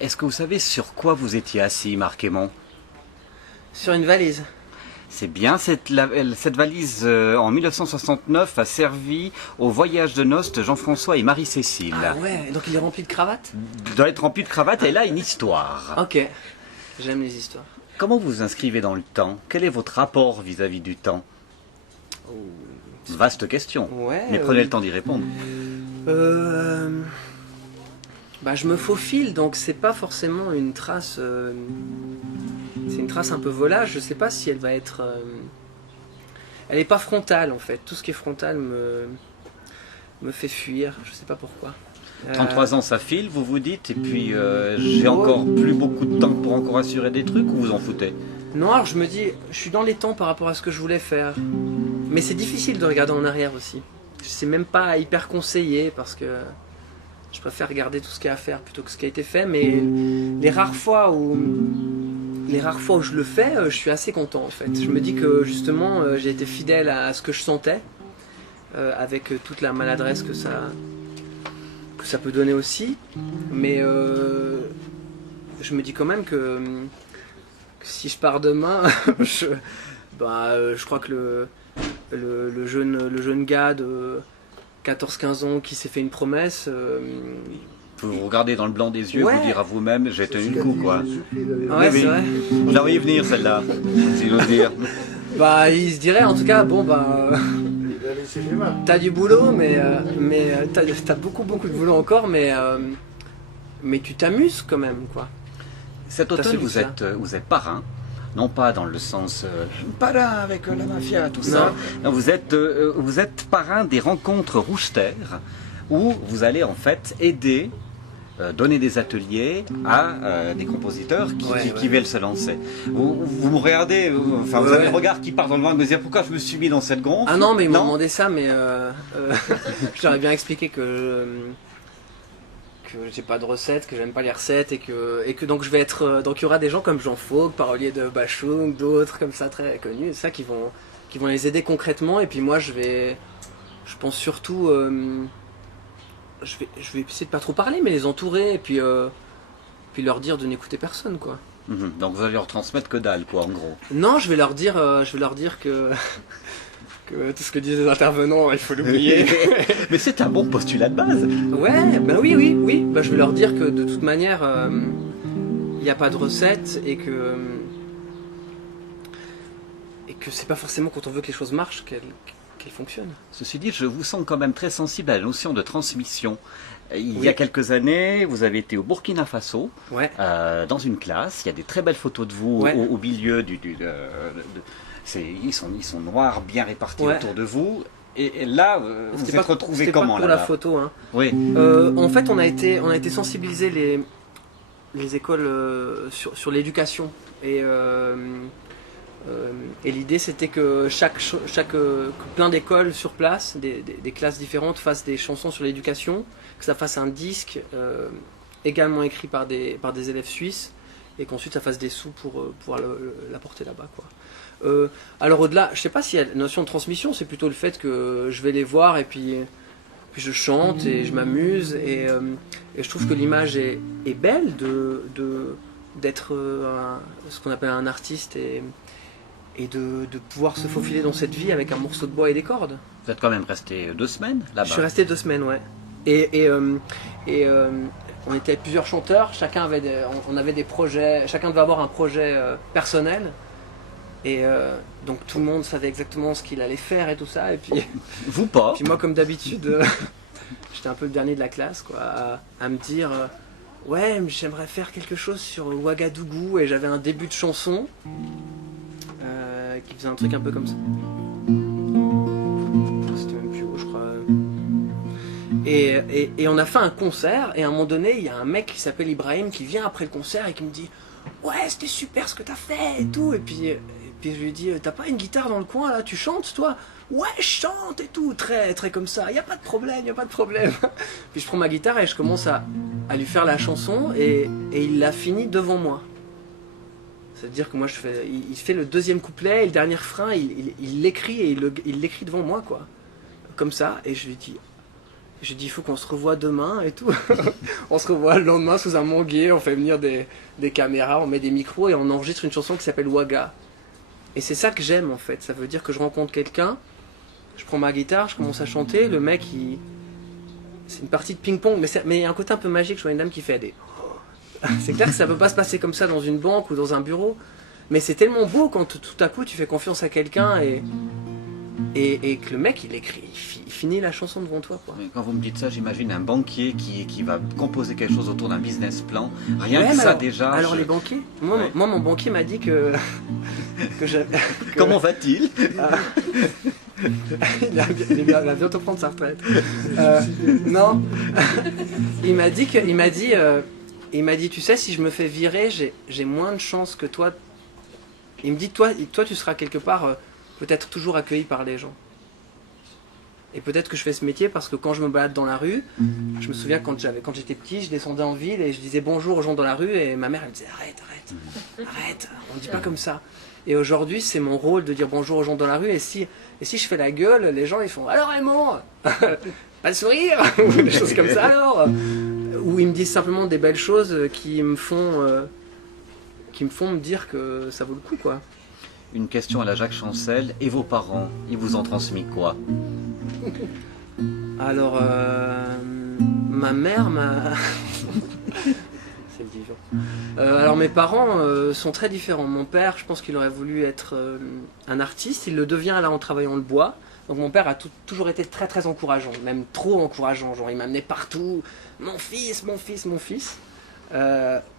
Est-ce que vous savez sur quoi vous étiez assis, Marc Aymon? Sur une valise. C'est bien, cette valise en 1969 a servi au voyage de noces de Jean-François et Marie-Cécile. Ah ouais, donc il est rempli de cravates? Doit être rempli de cravates et elle a une histoire. Ok, j'aime les histoires. Comment vous vous inscrivez dans le temps? Quel est votre rapport vis-à-vis du temps? Oh. Vaste question, Ouais, mais prenez le temps d'y répondre. Bah, je me faufile, donc c'est pas forcément une trace. C'est une trace un peu volage. Je sais pas si elle va être. Elle est pas frontale en fait. Tout ce qui est frontal me fait fuir. Je sais pas pourquoi. 33 ans, ça file, vous vous dites, et puis j'ai encore plus beaucoup de temps pour encore assurer des trucs, ou vous en foutez? Non, alors je me dis, je suis dans les temps par rapport à ce que je voulais faire. Mais c'est difficile de regarder en arrière aussi. C'est même pas hyper conseillé parce que je préfère regarder tout ce qu'il y a à faire plutôt que ce qui a été fait. Mais les rares fois où je le fais, je suis assez content en fait. Je me dis que justement j'ai été fidèle à ce que je sentais, avec toute la maladresse que ça peut donner aussi. Mais je me dis quand même que si je pars demain, je crois que le jeune gars de 14-15 ans qui s'est fait une promesse... Vous vous regardez dans le blanc des yeux, Ouais. vous dire à vous-même, j'ai tenu le coup, quoi. Ouais, Oui, c'est vrai. Je la voyais venir, celle-là, si j'ose dire. Bah, il se dirait en tout cas, bon bah... T'as du boulot, mais t'as beaucoup de boulot encore, mais tu t'amuses quand même, quoi. Cet T'as automne, celui de ça. vous êtes parrain, non pas dans le sens parrain avec la mafia, tout ça. Non, vous êtes parrain des rencontres Rouge-Terre, où vous allez en fait aider, donner des ateliers à des compositeurs qui veulent se lancer. Vous me regardez, vous avez le regard qui part dans le vent et me dire pourquoi je me suis mis dans cette gonfle. Ah non, mais ils m'ont demandé ça, mais j'aurais bien expliqué que j'ai pas de recettes, que j'aime pas les recettes et que donc je vais être donc il y aura des gens comme Jean Fauque, parolier de Bachung, d'autres comme ça très connus, ça qui vont les aider concrètement, et puis moi je pense surtout je vais essayer de pas trop parler, mais les entourer et puis leur dire de n'écouter personne, quoi. Donc vous allez leur transmettre que dalle, quoi, en gros. Non, je vais leur dire que que tout ce que disent les intervenants, il faut l'oublier. Mais c'est un bon postulat de base. Ouais, ben oui. Ben, je vais leur dire que de toute manière, il n'y a pas de recette et que c'est pas forcément quand on veut que les choses marchent qu'elles fonctionnent. Ceci dit, je vous sens quand même très sensible à la notion de transmission. Il y a quelques années, vous avez été au Burkina Faso, dans une classe. Il y a des très belles photos de vous au milieu ils sont noirs, bien répartis autour de vous. Et là, vous êtes retrouvés comment? C'était pas pour la photo, hein. Oui. En fait, on a été sensibiliser les écoles sur l'éducation. Et l'idée, c'était que plein d'écoles sur place, des classes différentes, fassent des chansons sur l'éducation, que ça fasse un disque également écrit par des élèves suisses, et qu'ensuite ça fasse des sous pour pouvoir l'apporter là-bas, quoi. Alors au-delà, je sais pas s'il y a la notion de transmission, c'est plutôt le fait que je vais les voir et puis je chante et je m'amuse, et je trouve que l'image est belle d'être ce qu'on appelle un artiste, et de pouvoir se faufiler dans cette vie avec un morceau de bois et des cordes. Vous êtes quand même resté 2 semaines là-bas. Je suis resté 2 semaines, ouais. Et on était plusieurs chanteurs, on avait des projets, chacun devait avoir un projet personnel. Et donc tout le monde savait exactement ce qu'il allait faire et tout ça. Et puis, vous pas. Puis moi, comme d'habitude, j'étais un peu le dernier de la classe, quoi, à me dire ouais, mais j'aimerais faire quelque chose sur Ouagadougou, et j'avais un début de chanson qui faisait un truc un peu comme ça. C'était même plus haut, je crois. Et on a fait un concert, et à un moment donné, il y a un mec qui s'appelle Ibrahim qui vient après le concert et qui me dit ouais, c'était super ce que t'as fait et tout. Et puis je lui ai dit t'as pas une guitare dans le coin là, tu chantes toi? Ouais, je chante et tout, très très comme ça, y a pas de problème. Puis je prends ma guitare et je commence à lui faire la chanson, et il l'a fini devant moi. C'est-à-dire que moi il fait le deuxième couplet et le dernier refrain, il l'écrit, et il l'écrit devant moi, quoi. Comme ça, et je lui dis, J'ai dit, il faut qu'on se revoie demain et tout. On se revoit le lendemain sous un manguier, on fait venir des caméras, on met des micros et on enregistre une chanson qui s'appelle Ouaga. Et c'est ça que j'aime en fait. Ça veut dire que je rencontre quelqu'un, je prends ma guitare, je commence à chanter, le mec, c'est une partie de ping-pong, mais il y a un côté un peu magique. Je vois une dame qui fait des... C'est clair que ça peut pas se passer comme ça dans une banque ou dans un bureau. Mais c'est tellement beau quand tout à coup tu fais confiance à quelqu'un et que le mec il écrit, il finit la chanson devant toi, quoi. Quand vous me dites ça, j'imagine un banquier qui va composer quelque chose autour d'un business plan. Rien Ouais, que ça alors, déjà. alors les banquiers, moi mon banquier m'a dit que Comment va-t-il? il va bientôt prendre sa retraite. Non, il m'a dit, tu sais, si je me fais virer, j'ai moins de chances que toi. Il me dit, toi tu seras quelque part peut-être toujours accueilli par les gens. Et peut-être que je fais ce métier parce que quand je me balade dans la rue, je me souviens quand j'étais petit, je descendais en ville et je disais bonjour aux gens dans la rue et ma mère elle me disait arrête, on ne dit pas comme ça. Et aujourd'hui c'est mon rôle de dire bonjour aux gens dans la rue et si je fais la gueule, les gens ils font alors Raymond, pas le sourire ou des choses comme ça alors. Ou ils me disent simplement des belles choses qui me font me dire que ça vaut le coup, quoi. Une question à la Jacques Chancel. Et vos parents, ils vous ont transmis quoi? Alors, ma mère m'a... C'est le vivant. Alors, mes parents sont très différents. Mon père, je pense qu'il aurait voulu être un artiste. Il le devient là en travaillant le bois. Donc mon père a toujours été très très encourageant, même trop encourageant. Genre, il m'amenait partout. Mon fils, mon fils, mon fils.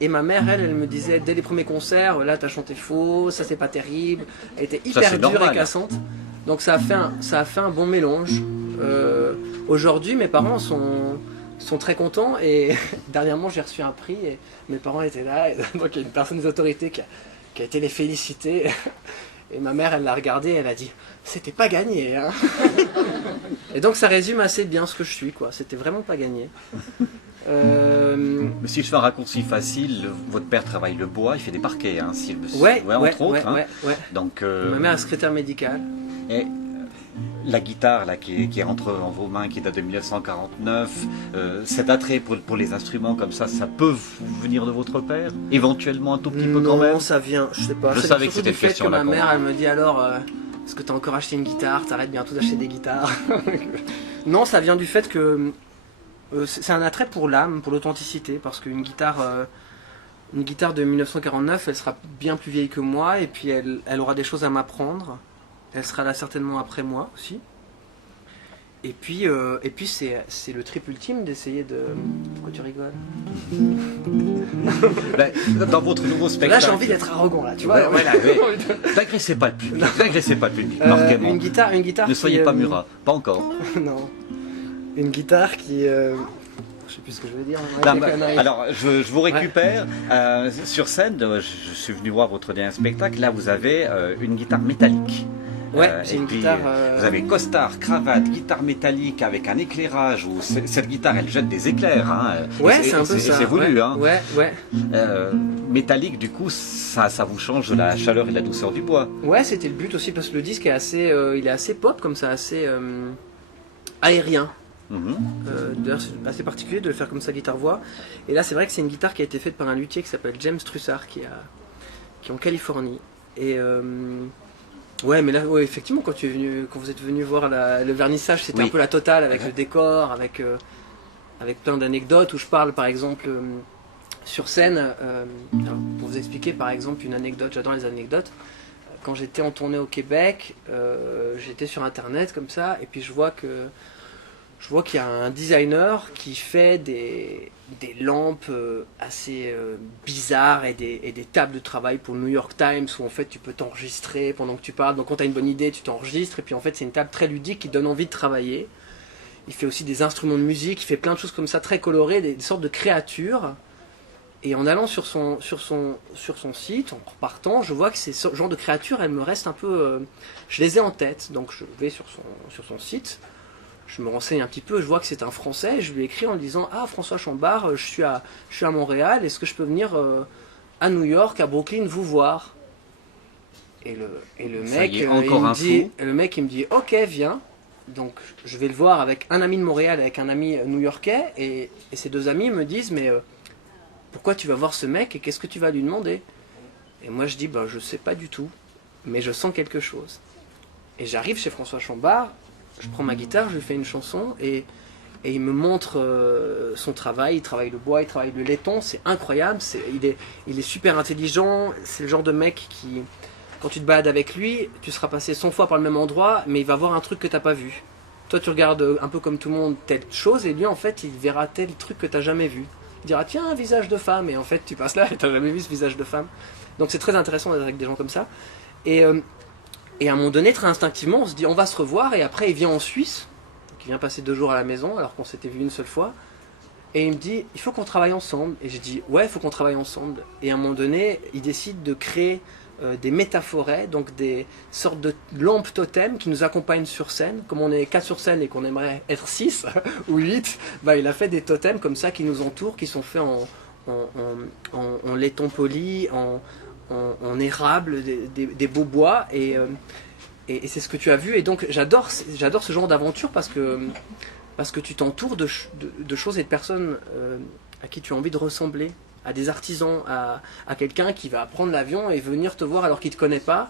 Et ma mère, elle me disait dès les premiers concerts, là t'as chanté faux, ça c'est pas terrible. Elle était hyper dure et cassante. Donc ça a fait un bon mélange. Aujourd'hui, mes parents sont très contents et dernièrement j'ai reçu un prix et mes parents étaient là. Et donc il y a une personne des autorités qui a été les féliciter. Et ma mère, elle l'a regardé, elle a dit c'était pas gagné, hein. Et donc ça résume assez bien ce que je suis, quoi. C'était vraiment pas gagné. Mais si je fais un raccourci facile, votre père travaille le bois, il fait des parquets, hein, si je me suis... entre autres. Hein. Donc, ma mère est secrétaire médicale. Et la guitare là, qui est entre en vos mains, qui date de 1949, cet attrait pour les instruments comme ça peut venir de votre père? Éventuellement un tout petit peu quand même? Non, ça vient, je sais pas. Je savais que c'était une question là. Ma mère, elle me dit alors, est-ce que tu as encore acheté une guitare? T'arrêtes bientôt d'acheter des guitares. Non, ça vient du fait que c'est un attrait pour l'âme, pour l'authenticité, parce qu'une guitare de 1949, elle sera bien plus vieille que moi, et puis elle aura des choses à m'apprendre. Elle sera là certainement après moi aussi. Et puis c'est le trip ultime d'essayer de... Pourquoi tu rigoles? Dans votre nouveau spectacle... Là j'ai envie d'être arrogant, là, tu vois. Voilà, n'agressez pas le public, n'agressez pas le public, marquez-moi. Une guitare ne soyez pas Murat, pas encore. Non. Une guitare qui... je sais plus ce que je veux dire. Alors, je vous récupère. Sur scène, je suis venu voir votre dernier spectacle. Là, vous avez une guitare métallique. Ouais, j'ai une guitare... Vous avez costard, cravate, guitare métallique avec un éclairage. Où cette guitare, elle jette des éclairs. Hein. Ouais, c'est un peu ça. C'est voulu. Ouais, hein. ouais. Métallique, du coup, ça vous change de la chaleur et de la douceur du bois. Ouais, c'était le but aussi, parce que le disque est il est assez pop, comme ça, assez aérien. D'ailleurs c'est assez particulier de le faire comme ça guitare-voix. Et là c'est vrai que c'est une guitare qui a été faite par un luthier qui s'appelle James Trussard qui est en Californie. Et ouais, mais là effectivement quand vous êtes venu voir le vernissage, c'était un peu la totale avec le décor, avec plein d'anecdotes où je parle par exemple sur scène. Alors, pour vous expliquer par exemple une anecdote, j'adore les anecdotes. Quand j'étais en tournée au Québec, j'étais sur internet comme ça et puis je vois qu'il y a un designer qui fait des lampes assez bizarres et des tables de travail pour le New York Times où en fait tu peux t'enregistrer pendant que tu parles. Donc quand tu as une bonne idée, tu t'enregistres et puis en fait c'est une table très ludique qui donne envie de travailler. Il fait aussi des instruments de musique, il fait plein de choses comme ça très colorées, des sortes de créatures. Et en allant sur son site, en repartant, je vois que ces genre de créatures, elles me restent un peu... je les ai en tête, donc je vais sur son site. Je me renseigne un petit peu, je vois que c'est un Français, je lui écris en lui disant « Ah, François Chambard, je suis à Montréal, est-ce que je peux venir à New York, à Brooklyn, vous voir ?» Et le mec, il me dit « Ok, viens. » donc je vais le voir avec un ami de Montréal, avec un ami new-yorkais, et ces deux amis me disent, mais pourquoi tu vas voir ce mec et qu'est-ce que tu vas lui demander? Et moi je dis, ben, je sais pas du tout, mais je sens quelque chose. Et j'arrive chez François Chambard, je prends ma guitare, je lui fais une chanson, et il me montre son travail. Il travaille le bois, il travaille le laiton, c'est incroyable, il est super intelligent, c'est le genre de mec qui, quand tu te balades avec lui, tu seras passé 100 fois par le même endroit, mais il va voir un truc que tu n'as pas vu. Toi tu regardes un peu comme tout le monde telle chose, et lui en fait il verra tel truc que tu n'as jamais vu. Il dira tiens, un visage de femme, et en fait tu passes là et tu n'as jamais vu ce visage de femme. Donc c'est très intéressant d'être avec des gens comme ça. Et à un moment donné, très instinctivement, on se dit on va se revoir, et après il vient en Suisse, qui vient passer 2 jours à la maison alors qu'on s'était vu une seule fois, et il me dit il faut qu'on travaille ensemble. Et j'ai dit ouais, il faut qu'on travaille ensemble. Et à un moment donné il décide de créer des métaphorets, donc des sortes de lampes totems qui nous accompagnent sur scène. Comme on est 4 sur scène et qu'on aimerait être 6 ou 8, bah, il a fait des totems comme ça qui nous entourent, qui sont faits en laiton poli, en érable, des beaux bois, et c'est ce que tu as vu. Et donc j'adore ce genre d'aventure parce que tu t'entoures de choses et de personnes à qui tu as envie de ressembler, à des artisans, à quelqu'un qui va prendre l'avion et venir te voir alors qu'il ne te connaît pas,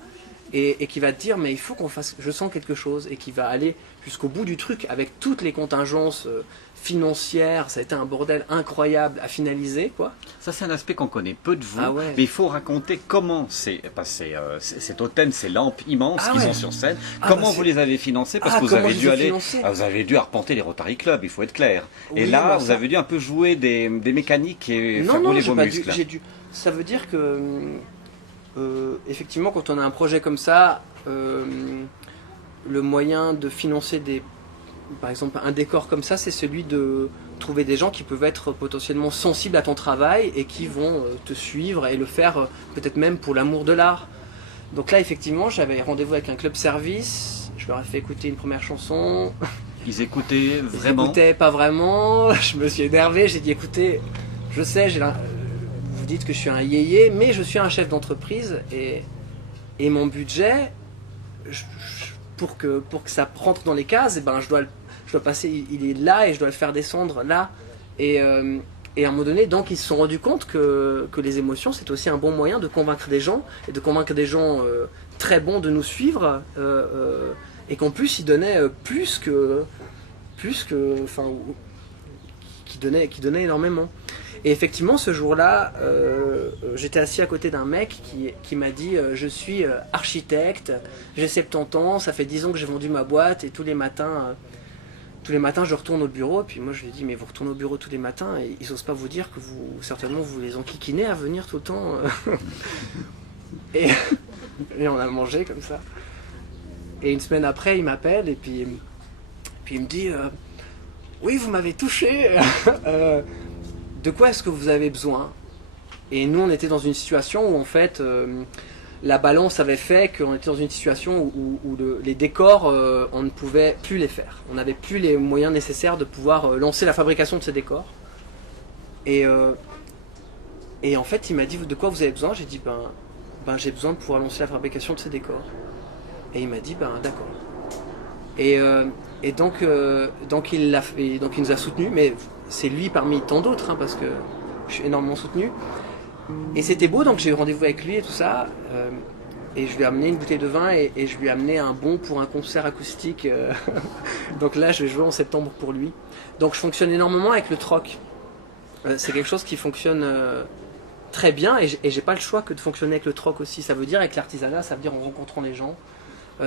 et qui va te dire mais il faut qu'on fasse, je sens quelque chose, et qui va aller jusqu'au bout du truc avec toutes les contingences financières. Ça a été un bordel incroyable à finaliser, quoi. Ça, c'est un aspect qu'on connaît peu de vous, Ah ouais. mais il faut raconter comment ces totems, ces lampes immenses Ah qu'ils ouais. ont sur scène, Ah comment bah vous les avez financés, parce que vous comment avez je dû les ai aller, financés vous avez dû arpenter les Rotary Club, il faut être clair. Et Oui, là, bah, vous ça- avez dû un peu jouer des mécaniques et faire rouler vos muscles. Ça veut dire que effectivement, quand on a un projet comme ça, le moyen de financer par exemple un décor comme ça, c'est celui de trouver des gens qui peuvent être potentiellement sensibles à ton travail et qui vont te suivre et le faire peut-être même pour l'amour de l'art. Donc là, effectivement, j'avais rendez-vous avec un club service, je leur ai fait écouter une première chanson. Ils écoutaient Ils vraiment. écoutaient pas vraiment, je me suis énervé, j'ai dit écoutez, je sais, vous dites que je suis un yéyé, mais je suis un chef d'entreprise, et mon budget, pour que ça rentre dans les cases, eh ben, je dois passer, il est là et je dois le faire descendre là. Et à un moment donné, donc, ils se sont rendus compte que les émotions, c'est aussi un bon moyen de convaincre des gens, et de convaincre des gens très bons de nous suivre, et qu'en plus, ils donnaient enfin, qui donnait énormément. Et effectivement, ce jour-là, j'étais assis à côté d'un mec qui m'a dit je suis architecte, j'ai 70 ans, ça fait 10 ans que j'ai vendu ma boîte, et tous les matins je retourne au bureau. Et puis moi je lui ai dit mais vous retournez au bureau tous les matins, et ils n'osent pas vous dire que certainement vous les enquiquinez à venir tout le temps. et on a mangé comme ça. Et une semaine après, il m'appelle, et puis il me dit oui, vous m'avez touché. De quoi est-ce que vous avez besoin? Et nous, on était dans une situation où, en fait, la balance avait fait qu'on était dans une situation où les décors, on ne pouvait plus les faire. On n'avait plus les moyens nécessaires de pouvoir lancer la fabrication de ces décors. Et en fait, il m'a dit de quoi vous avez besoin? J'ai dit ben j'ai besoin de pouvoir lancer la fabrication de ces décors. Et il m'a dit ben d'accord. Et donc il l'a fait, donc il nous a soutenus, mais c'est lui parmi tant d'autres, hein, parce que je suis énormément soutenu. Et c'était beau, donc j'ai eu rendez-vous avec lui et tout ça, et je lui ai amené une bouteille de vin, et je lui ai amené un bon pour un concert acoustique. Donc là, je vais jouer en septembre pour lui. Donc je fonctionne énormément avec le troc. C'est quelque chose qui fonctionne très bien, et j'ai pas le choix que de fonctionner avec le troc aussi. Ça veut dire avec l'artisanat, ça veut dire en rencontrant les gens,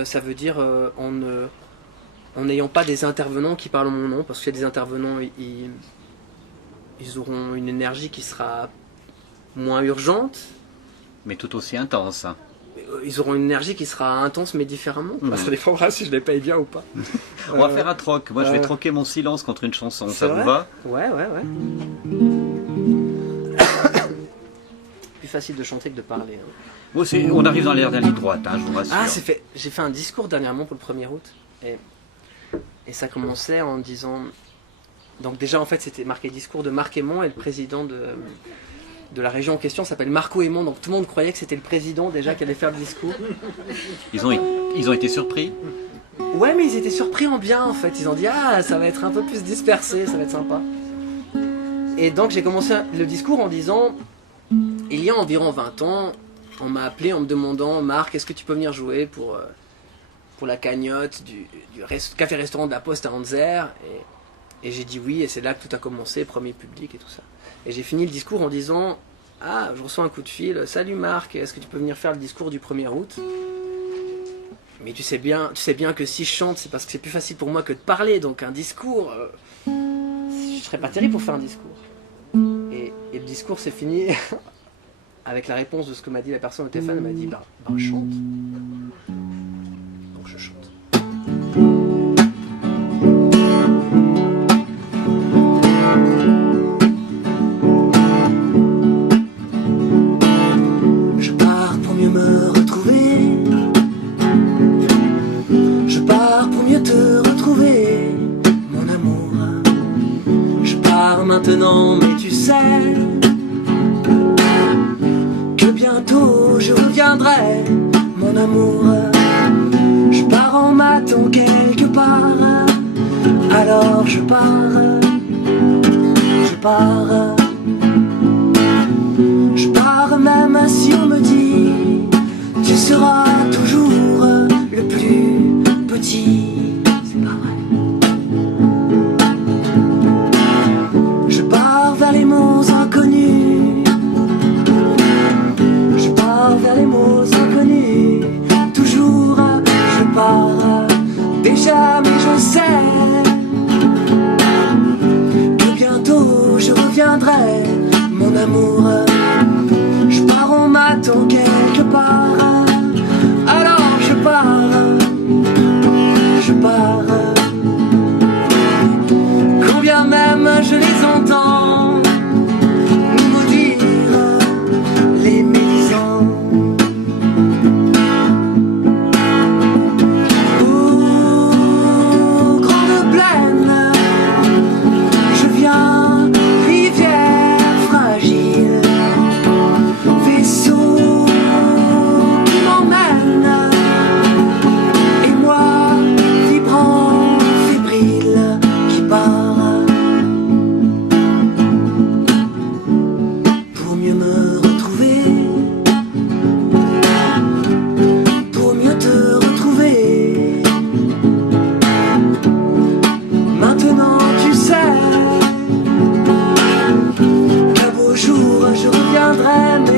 ça veut dire en n'ayant pas des intervenants qui parlent en mon nom, parce qu'il y a des intervenants, ils auront une énergie qui sera moins urgente, Mais tout aussi intense. ils auront une énergie qui sera intense mais différemment. Ça dépendra si je les paye bien ou pas. On va faire un troc. Moi, je vais troquer mon silence contre une chanson. Ça vous vrai va? Ouais. Plus facile de chanter que de parler. Hein. Bon, on arrive dans l'air d'un ligne droite, hein, je vous rassure. Ah, j'ai fait un discours dernièrement pour le 1er août. Et ça commençait en disant... Donc déjà, en fait, c'était marqué discours de Marc Aymon, et le président de la région en question s'appelle Marco Aymon. Donc tout le monde croyait que c'était le président déjà qui allait faire le discours. Ils ont été surpris? Ouais, mais ils étaient surpris en bien en fait. Ils ont dit ah, ça va être un peu plus dispersé, ça va être sympa. Et donc j'ai commencé le discours en disant il y a environ 20 ans, on m'a appelé en me demandant Marc, est-ce que tu peux venir jouer pour la cagnotte du café-restaurant de la Poste à Anzer et j'ai dit oui, et c'est là que tout a commencé, premier public et tout ça. Et j'ai fini le discours en disant ah, je reçois un coup de fil, salut Marc, est-ce que tu peux venir faire le discours du 1er août? Mais tu sais bien que si je chante, c'est parce que c'est plus facile pour moi que de parler, donc un discours, je serais pas terrible pour faire un discours. Et le discours s'est fini avec la réponse de ce que m'a dit la personne au téléphone. Elle m'a dit bah chante. Donc je chante. Je pars pour mieux me retrouver. Je pars pour mieux te retrouver, mon amour. Je pars maintenant, mais tu sais que bientôt je reviendrai, mon amour. Je pars en m'attendant quelque part, alors je pars, je pars. Je pars même si on me dit tu seras toujours le plus petit. C'est pas vrai. Je pars vers les monts inconnus. Je pars vers les monts inconnus. Toujours je pars. Déjà mais je sais que bientôt je reviendrai, mon amour. Je pars en m'attendant quelque part, alors je pars, je pars. Quand bien même je les entends nous maudire, les médisants. Oh, grande plaine, je viens, rivière fragile, vaisseau qui m'emmène, et moi, vibrant, fébrile, qui part pour mieux me retrouver, pour mieux te retrouver. Maintenant tu sais qu'un beau jour je reviendrai.